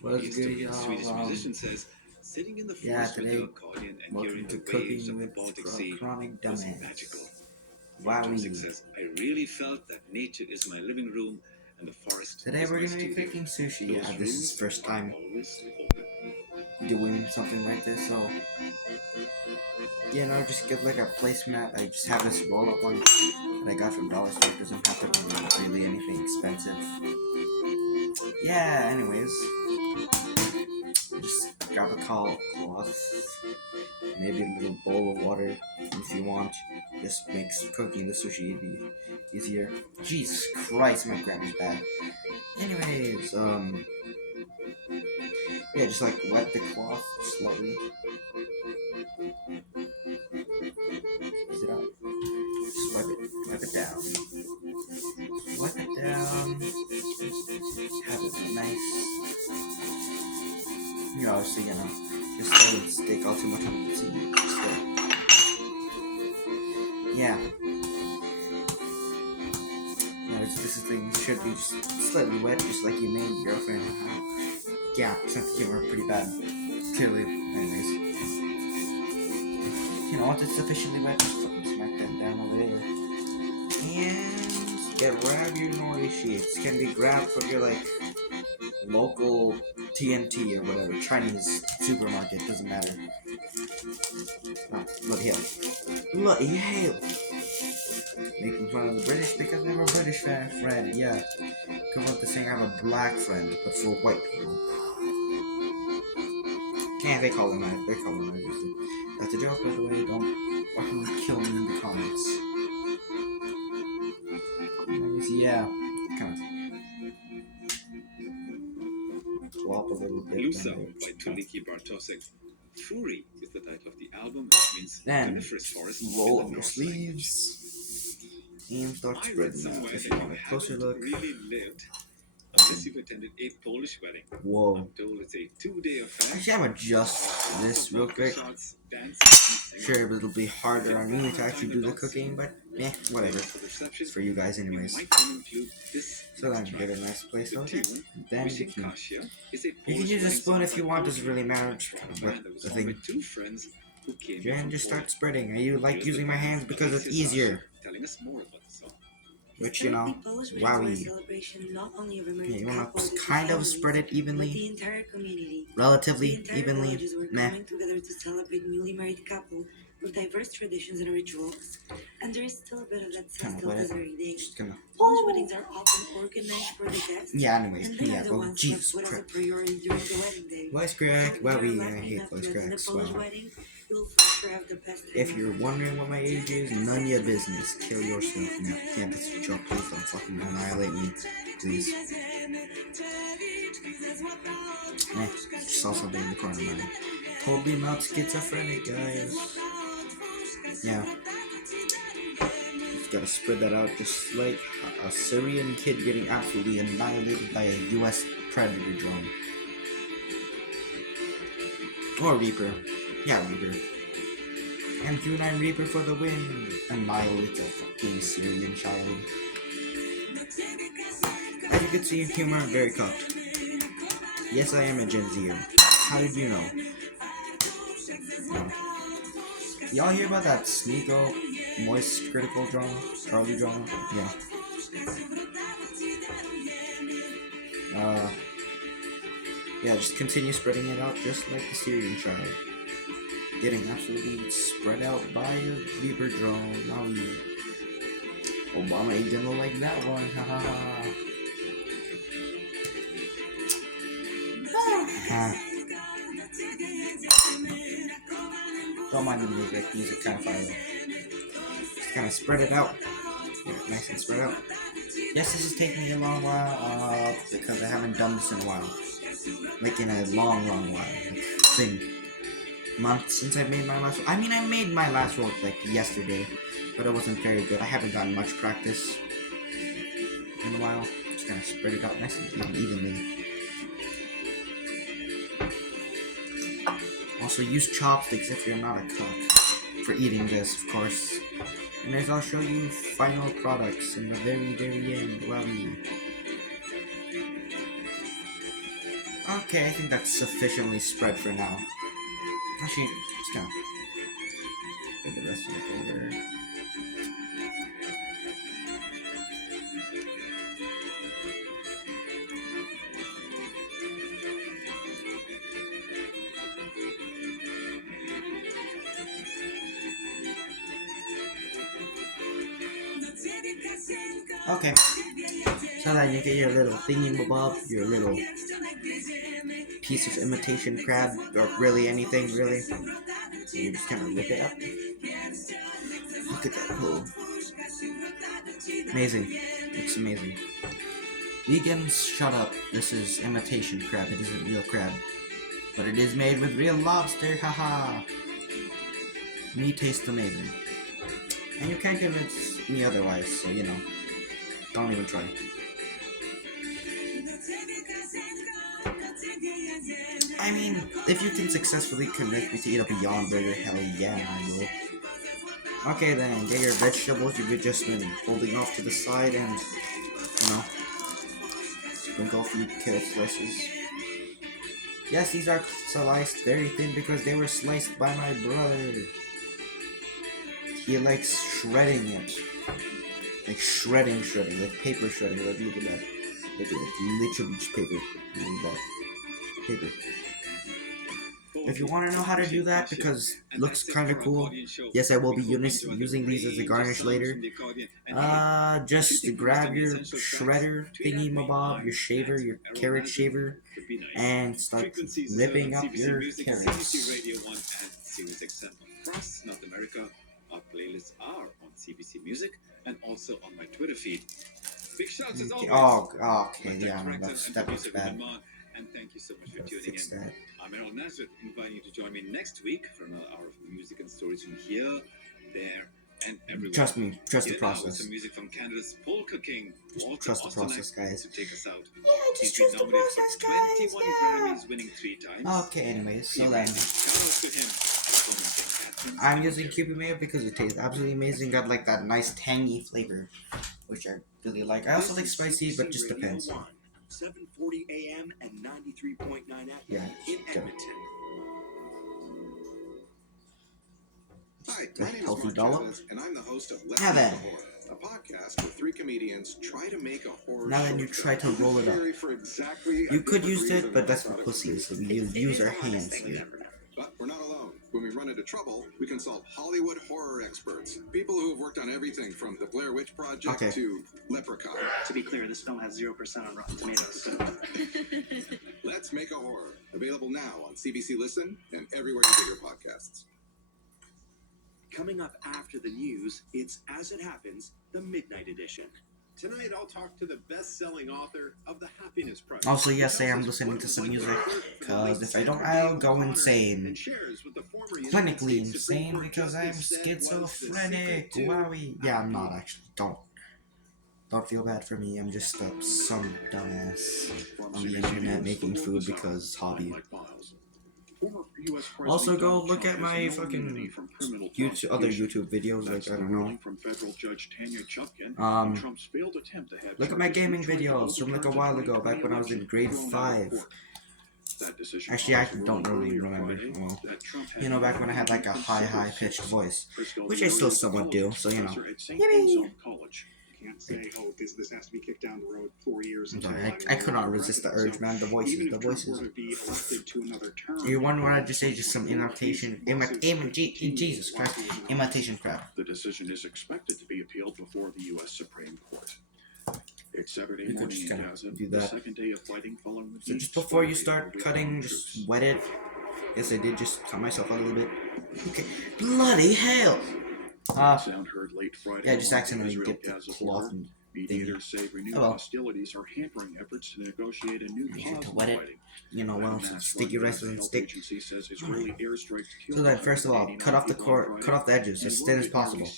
What's good, y'all? Yeah, today, welcome to Cooking with Chronic Dumbass. Wowie. Today we're gonna be cooking sushi. Yeah, this is first time doing something like this, so just get like a placemat. I just have this roll up one that I got from Dollar Store. It doesn't have to be really anything expensive. Yeah, anyways, just grab a cloth, maybe a little bowl of water if you want. This makes cooking the sushi easier. Jesus Christ, my grammar's bad. Anyways, yeah, just like wet the cloth slightly. Is it out? Just wipe it down. Wipe it down. Have it nice. Obviously, just don't stick all too much on the seed. Yeah. This thing should be just slightly wet, just like you made your girlfriend. Yeah, sent the humor pretty bad. Clearly, anyways. Once it's sufficiently wet, just fucking smack that down over there. And grab your nori sheets. Can be grabbed from your local TNT or whatever, Chinese supermarket, doesn't matter. Bloody hell. Bloody hell! Making fun of the British because they have a British friend, yeah. Equivalent to saying I have a black friend, but for white people. Yeah, they call them that. They call them that. That's a joke, by the way. Don't fucking kill me in the comments. Yeah, kind of go up a little bit. Lusa by Tuliki Bartosek. Furi is the title of the album, which means then roll up your sleeves and start spreading out. If you want a closer look. Whoa. Actually, I'm adjust this real quick. Sure, it'll be harder on me to actually do the cooking, but whatever. It's for you guys anyways. So then get a nice place over there. Then you can use a spoon if you want, doesn't really matter. What the thing. Then just start spreading. I like using my hands because it's easier. Which, wowie. Yeah, you want to kind of spread it evenly. Relatively evenly. Meh. With diverse traditions and rituals, and there is still a bit of that sense of everyday. Polish weddings are often organized for the guests. Yeah, anyways, yeah, oh, Jesus Christ. Voice crack, wowie, I hate voice cracks. Well, if you're wondering what my age is, none of your business. Kill yourself. No, yeah, that's a joke. Please don't fucking annihilate me. Please. Just saw something in the corner of my eye. Totally not schizophrenic, guys. Yeah. Just gotta spread that out just like a Syrian kid getting absolutely annihilated by a US Predator drone. Or Reaper. Yeah, Reaper. M29 Reaper for the win. Annihilate a fucking Syrian child. As you can see, humor very cooked. Yes, I am a Gen Zer. How did you know? No. Y'all hear about that Sneeko moist critical drama? Early drama? Yeah. Yeah, just continue spreading it out just like the Syrian child. Getting absolutely spread out by a Reaper drone. Obama ain't gonna like that one. Ha ha ha. Don't mind the music. Music kind of fire. Just kind of spread it out. Yeah, nice and spread out. Yes, this is taking me a long while, because I haven't done this in a while. Like in a long while. Like, it's been months since I made my last one. I mean, I made my last one like yesterday, but it wasn't very good. I haven't gotten much practice in a while. Just kind of spread it out nice and evenly. Also, use chopsticks if you're not a cook for eating this, of course. And as I'll show you final products in the very end. Okay, I think that's sufficiently spread for now. Actually, just gonna put the rest of it over. Okay, so then you get your little thingy-mabob, your little piece of imitation crab, or really anything, really. You just kind of rip it up. Look at that pull. Amazing. It's amazing. Vegans, shut up. This is imitation crab. It isn't real crab. But it is made with real lobster, haha. Meat tastes amazing. And you can't convince me otherwise, so you know. Don't even try. I mean, if you can successfully convince me to eat a Beyond Burger, hell yeah, I will. Okay then, get your vegetables you've just been holding off to the side and, you know, sprinkle a few carrot slices. Yes, these are sliced very thin because they were sliced by my brother. He likes shredding it. Like shredding, like paper shredding. Like, look at that. Look at it. Literally just paper. Look at that. Paper. If you want to know how to do that, because it looks kind of cool, yes, I will be using these as a garnish later. Just grab your shredder thingy-mabob, your shaver, your carrot shaver, and start ripping up your carrots. Across North America, our playlists are on CBC Music and also on my Twitter feed. Big shouts as always. Okay, yeah, that looks bad. And thank you so much for tuning in. That. I'm Errol Nazareth, inviting you to join me next week for another hour of music and stories from here, there, and everywhere. Trust me, trust the process. Some music from Canada's Polka King. Just trust the process, guys. To take us out. Yeah, just trust the process, guys. 21 Grammys, winning 3 times. Okay, anyways, so then. I'm using Cupid Mayo because it tastes absolutely amazing. Got like that nice tangy flavor, which I really like. I also like spicy, but just depends. 7:40 a.m. and 93.9 FM in Edmonton. Hi, my name is Mark Chavez, and I'm the host of Let's Make a Horror, a podcast where 3 comedians try to make a horror. Now then, you try to roll it up. You could use it, but that's for pussies, so we use our hands here. But we're not alone. When we run into trouble, we consult Hollywood horror experts. People who have worked on everything from the Blair Witch Project to Leprechaun. To be clear, this film has 0% on Rotten Tomatoes. So. Let's Make a Horror. Available now on CBC Listen and everywhere you get your podcasts. Coming up after the news, it's As It Happens, the Midnight Edition. Tonight, I'll talk to the best-selling author of The Happiness Project. Also, yes, I am listening to some music, because if I don't, I'll go insane. Clinically insane, because I'm schizophrenic. Wowie. Yeah, I'm not, actually. Don't feel bad for me. I'm just some dumbass on the internet making food because hobby. Also, go look at my fucking other YouTube videos, like, I don't know. Look at my gaming videos from like a while ago, back when I was in grade 5. Actually, I don't really remember. Well, you know, back when I had like a high-pitched voice, which I still somewhat do, so you know. Yippee! Can't say, oh, this has to be kicked down the road 4 years. I'm sorry, I could not resist the urge, man. The voices. You want what I just say? Just some imitation, Jesus Christ, imitation crap. The decision is expected to be appealed before the U.S. Supreme Court. It's Saturday morning in Gaza, the second day of fighting following the. So just before you start cutting, just wet it. Yes, I did just cut myself a little bit. Okay, bloody hell! Sound heard late Friday. Yeah, I just accidentally dipped the cloth and mediators say renewed hostilities are hampering efforts to negotiate a new pause in fighting. You know, well, sticky rice doesn't stick. So then, first of all, cut off the edges as thin as possible,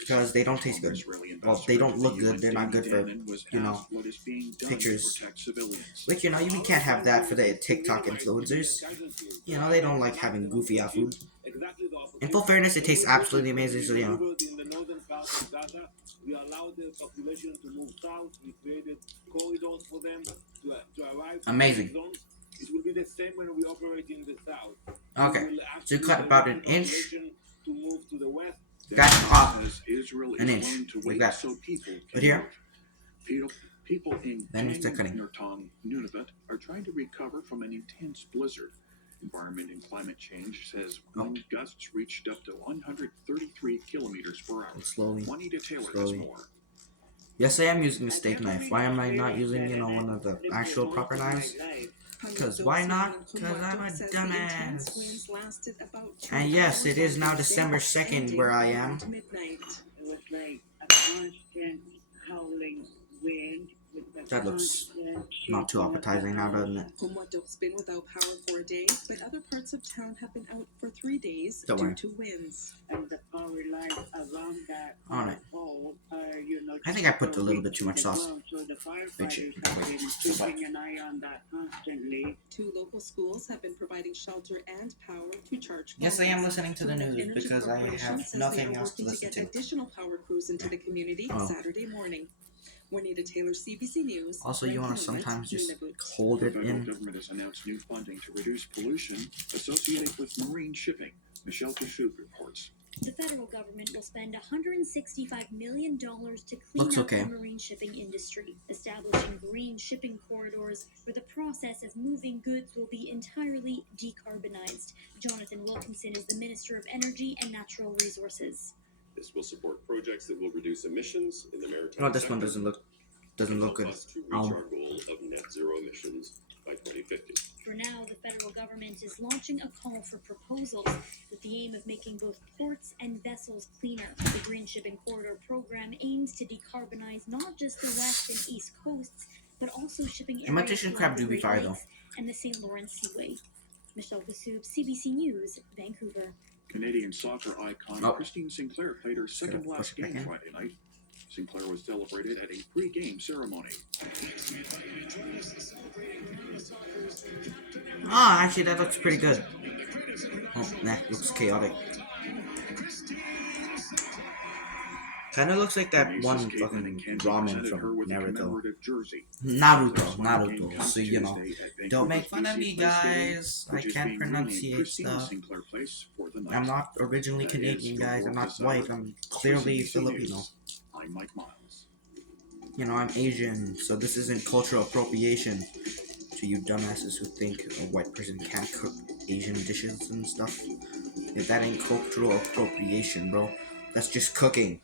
because they don't taste good. Well, they don't look good. They're not good for, you know, pictures. Like, you know, you can't have that for the TikTok influencers. You know, they don't like having goofy ass food. In full fairness, it tastes absolutely amazing, so you know. We allowed the population to move south. We created corridors for them to arrive. Amazing. the same when we operate in the south. Okay, We will so you actually cut about an direct our inch. operation to move to the west. Got off Says Israel an is inch, willing to like wait that. so people But can here, move. People in then you start cutting. Nurtong, Nunavut are trying to recover from an intense blizzard. Environment and Climate Change says wind gusts reached up to 133 kilometers per hour. Slowly, Juanita Taylor has slowly. more. Yes, I am using a steak knife. Why am I not using, one of the actual proper knives? Because why not? Because I'm a dumbass. And yes, it is now December 2nd where I am. It was like a constant howling wind. That looks not too appetizing now, doesn't it? Homewood's been without power for a day, but other parts of town have been out for 3 days Don't due worry. to winds. And the power line around that Alright. pole, I think I put a little bit too much sauce. So the Which- firefighters have been keeping an eye on that constantly. 2 local schools have been providing shelter and power to charge Yes, I am phones. listening to the news Energy because I Corporation have says they nothing are else to working listen get to. additional power crews into the community Oh. Saturday morning. Juanita Taylor, CBC News. Also, you want to Vancouver, sometimes just Nunavut. hold The it federal in. government has announced new funding to reduce pollution associated with marine shipping. Michelle Kashouk reports. The federal government will spend $165 million to clean Looks up okay. the marine shipping industry, establishing green shipping corridors where the process of moving goods will be entirely decarbonized. Jonathan Wilkinson is the Minister of Energy and Natural Resources. This will support projects that will reduce emissions in the maritime Oh, this sector one doesn't look and help good. us to reach our goal of net zero emissions by 2050. For now, the federal government is launching a call for proposals with the aim of making both ports and vessels cleaner. The Green Shipping Corridor program aims to decarbonize not just the west and east coasts, but also shipping areas Imitation crab along do the be Great fire, though. Lakes and the St. Lawrence Seaway. Michelle Kassoub, CBC News, Vancouver. Canadian soccer icon Christine Sinclair played her second last game Friday night. Sinclair was celebrated at a pre-game ceremony. Ah, actually, that looks pretty good. Oh, that looks chaotic. Kind of looks like that one Caitlin fucking McKenzie ramen presented her from with a Naruto. commemorative jersey. Naruto. So, Tuesday at don't Vancouver's make fun of BC me, Place Stadium, guys. I which is can't being renamed pronunciate Christine stuff. Sinclair Place for the night. I'm not originally That is Canadian, from guys. I'm not Orca white. Sour. I'm clearly CBC Filipino. News. I'm Mike Miles. I'm Asian, so this isn't cultural appropriation to you dumbasses who think a white person can't cook Asian dishes and stuff. If that ain't cultural appropriation, bro, that's just cooking.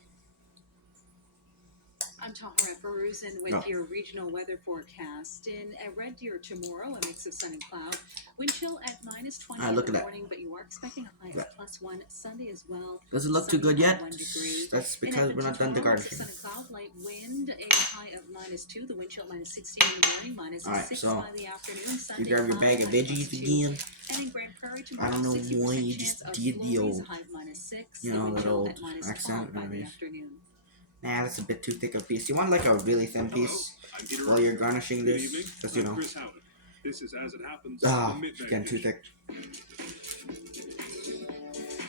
I'm Tahara Farouzan with your regional weather forecast. In Red Deer tomorrow, a mix of sun and cloud. Wind chill at -20 in the morning, but you are expecting a high of +1 Sunday as well. Does it look too good yet? 1 degree. That's because we're not done the gardening. Sun and cloud, light wind, a high of -2. The wind chill -16 in the morning, -6 so by the afternoon. Sunday, you grab your bag of veggies again. And in Grand Prairie I tomorrow, don't know 60% why you chance just of did the flurries, old, high of -6. that Wind chill old at -12 accent. by the afternoon. Nah, that's a bit too thick a piece. You want like a really thin piece while you're garnishing this? Because, This is as it happens. it's getting too thick.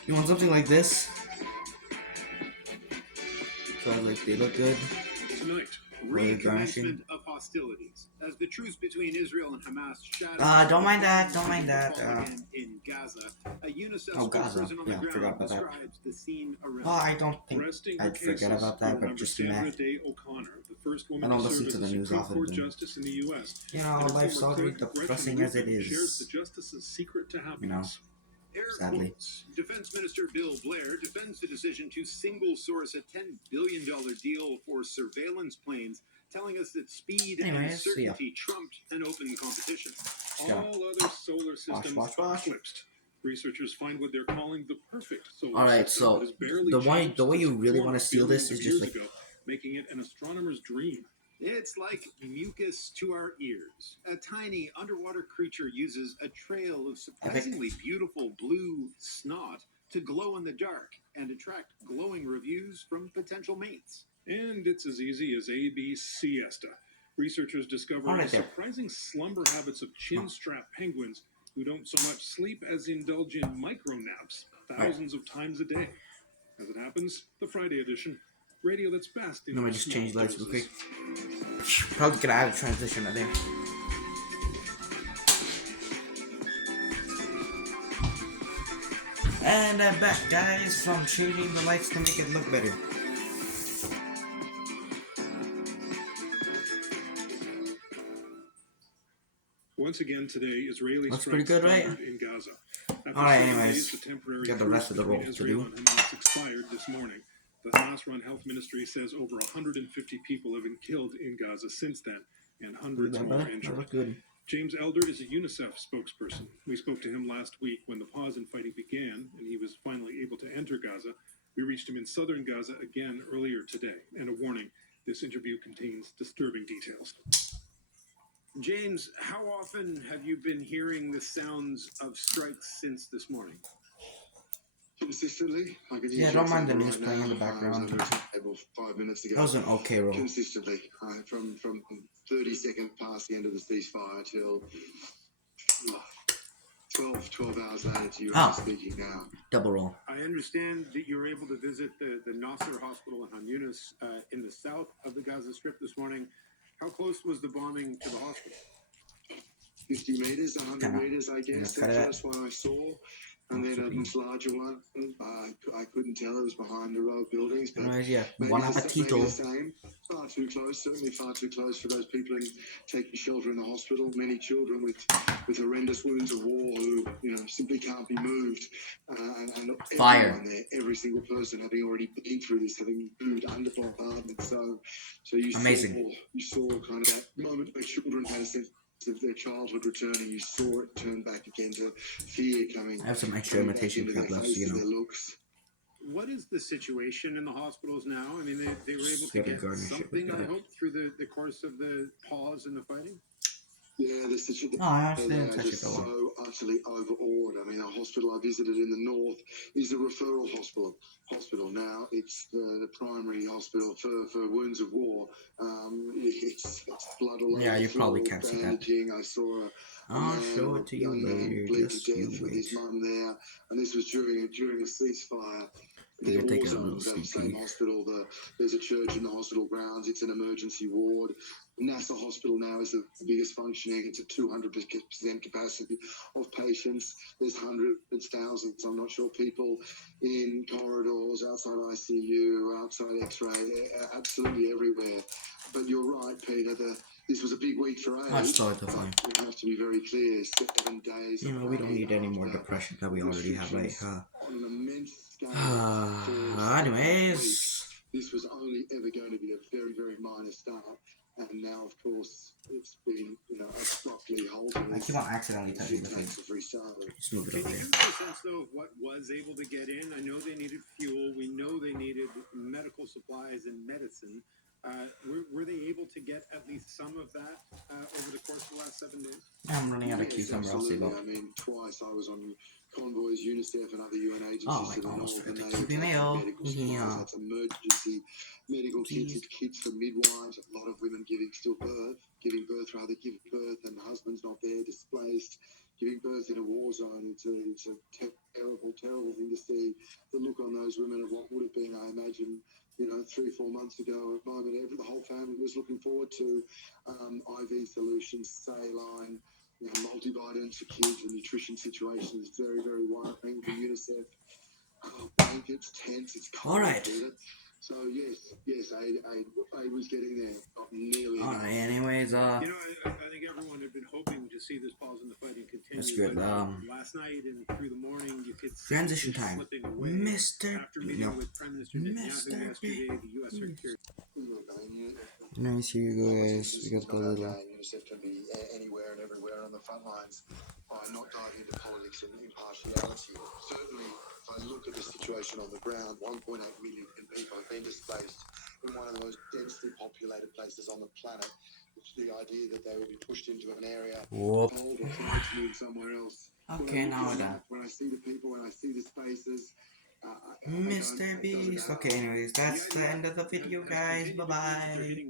You want something like this? So like they look good. Tonight, While you're garnishing. recommencement of hostilities as the truce between Israel and Hamas shattered. Don't mind that. Don't mind that. In Gaza, a UNICEF Oh, Gaza. spokesperson on the Yeah, I forgot ground about that. describes the scene around. I don't think Resting her I'd forget cases about that, will but remember just Sandra math. Day O'Connor, the first woman I don't to listen serve to as the a news Supreme often. Court justice in the U.S. You know, And her life's former already clerk, depressing Gretchen as it Rubin, shares is. the justice's secret to happiness. Air Sadly. quotes. Defense Minister Bill Blair defends the decision to single source a $10 billion deal for surveillance planes, telling us that speed and Anyways, certainty trumped an open competition. Yeah. All other solar systems wash. eclipsed. Researchers find what they're calling the perfect solar Alright, system so that is barely the way changed you since really 4 want to seal this billions of is just years like ago, making it an astronomer's dream. It's like mucus to our ears. A tiny underwater creature uses a trail of surprisingly beautiful blue snot to glow in the dark and attract glowing reviews from potential mates. And it's as easy as A-B siesta. Researchers discovered Alright there. surprising slumber habits of chin-strap penguins who don't so much sleep as indulge in micro-naps thousands of times a day. As it happens, the Friday edition. Radio that's best in Let me just small change lights real doses. quick. Probably gonna add a transition right there. And I'm back, guys, from changing the lights to make it look better. Once again today, Israeli Looks pretty strikes good, right? thundered in Gaza. After Alright, 7 anyways, days, the temporary got the truce rest of the between roles to Israel do. and Hamas expired this morning. The Hamas-run health ministry says over 150 people have been killed in Gaza since then, and hundreds more That injured. look good. James Elder is a UNICEF spokesperson. We spoke to him last week when the pause in fighting began, and he was finally able to enter Gaza. We reached him in southern Gaza again earlier today, and a warning, this interview contains disturbing details. James, how often have you been hearing the sounds of strikes since this morning? Consistently, I can Yeah, hear don't mind the right news now. playing in the I was background. under a table 5 minutes ago. That was an okay roll. Consistently, from 30 seconds past the end of the ceasefire till 12 hours later to you speaking now. Double roll. I understand that you were able to visit the Nasser Hospital in Han Yunis in the south of the Gaza Strip this morning. How close was the bombing to the hospital? 50 meters, 100 meters, I guess. The first one I saw. And then a much larger one. I couldn't tell. It was behind a row of buildings. But yeah, maybe bon maybe appetito. the same. Far too close. Certainly far too close for those people taking shelter in the hospital. Many children with horrendous wounds of war who simply can't be moved. And Fire. Everyone there, every single person having already been through this, having moved under bombardment. So you saw kind of that moment where children had a sense of their childhood returning. You saw it turn back again to fear coming. I have some extra imitation crab left, so their looks. What is the situation in the hospitals now? I mean, they were able to Gotta get garnish it something, with I that. hope, through the course of the pause in the fighting? Yeah, the situation. Oh, I actually They didn't are touch it just for a while. so utterly overawed. I mean, a hospital I visited in the north is a referral hospital. Now it's the primary hospital for wounds of war. It's blood all over. Yeah, you the floor, probably can't see that. bandaging. I saw a I'll man, show it to you young man, later. bleed to Just you death with wait. his mum there, and this was during a ceasefire. You Their can take war a little zones, that sneak same peek. hospital. There's a church in the hospital grounds. It's an emergency ward. NASA Hospital now is the biggest functioning. It's at 200% capacity of patients. There's hundreds, thousands, I'm not sure, people in corridors, outside ICU, outside X-ray, absolutely everywhere. But you're right, Peter. This was a big week for aid. I'll start the fine. We have to be very clear. 7 days. You know, we don't need any more depression that we already have, right? On an immense scale. Anyways. This was only ever going to be a very, very minor start, and now, of course, it's been, abruptly halted. I keep on accidentally touching the thing. Just move it Can over you here. give us a sense, though, of what was able to get in? I know they needed fuel. We know they needed medical supplies and medicine. Were they able to get at least some of that over the course of the last 7 days? I'm running out of cucumber. I'll see about. I mean, twice I was on convoys, UNICEF and other UN agencies Oh, to the almost north, and forgot they to keep had mail. medical supplies, Yeah. had emergency medical kits for midwives, a lot of women giving birth, and husbands not there, displaced, giving birth in a war zone. It's a terrible, terrible thing to see. The look on those women of what would have been, I imagine, 3-4 months ago. At the moment, the whole family was looking forward to IV solutions, saline, multivitamins for kids. The nutrition situation is very, very worrying for UNICEF. Blankets, tents, it's cold. All right. So yes, aid was getting there, not nearly enough. Alright, anyways, I think everyone had been hoping to see this pause in the fighting continue. That's good. Last night and through the morning, you could see Transition time. slipping away. Mr. After meeting with Prime Minister Netanyahu yesterday, the U.S. Secretary. Nice, here you go, guys. We got the little. UNICEF can be anywhere and everywhere on the front lines. Not diving into politics and impartiality. Certainly, if I look at the situation on the ground, 1.8 million people have been displaced in one of the most densely populated places on the planet. It's the idea that they will be pushed into an area Whoop. cold or forced to move somewhere else. Okay, now we're done. When I see the people, when I see the spaces, Mr. Beast. Okay, anyways, that's the end of the video, guys. Bye bye.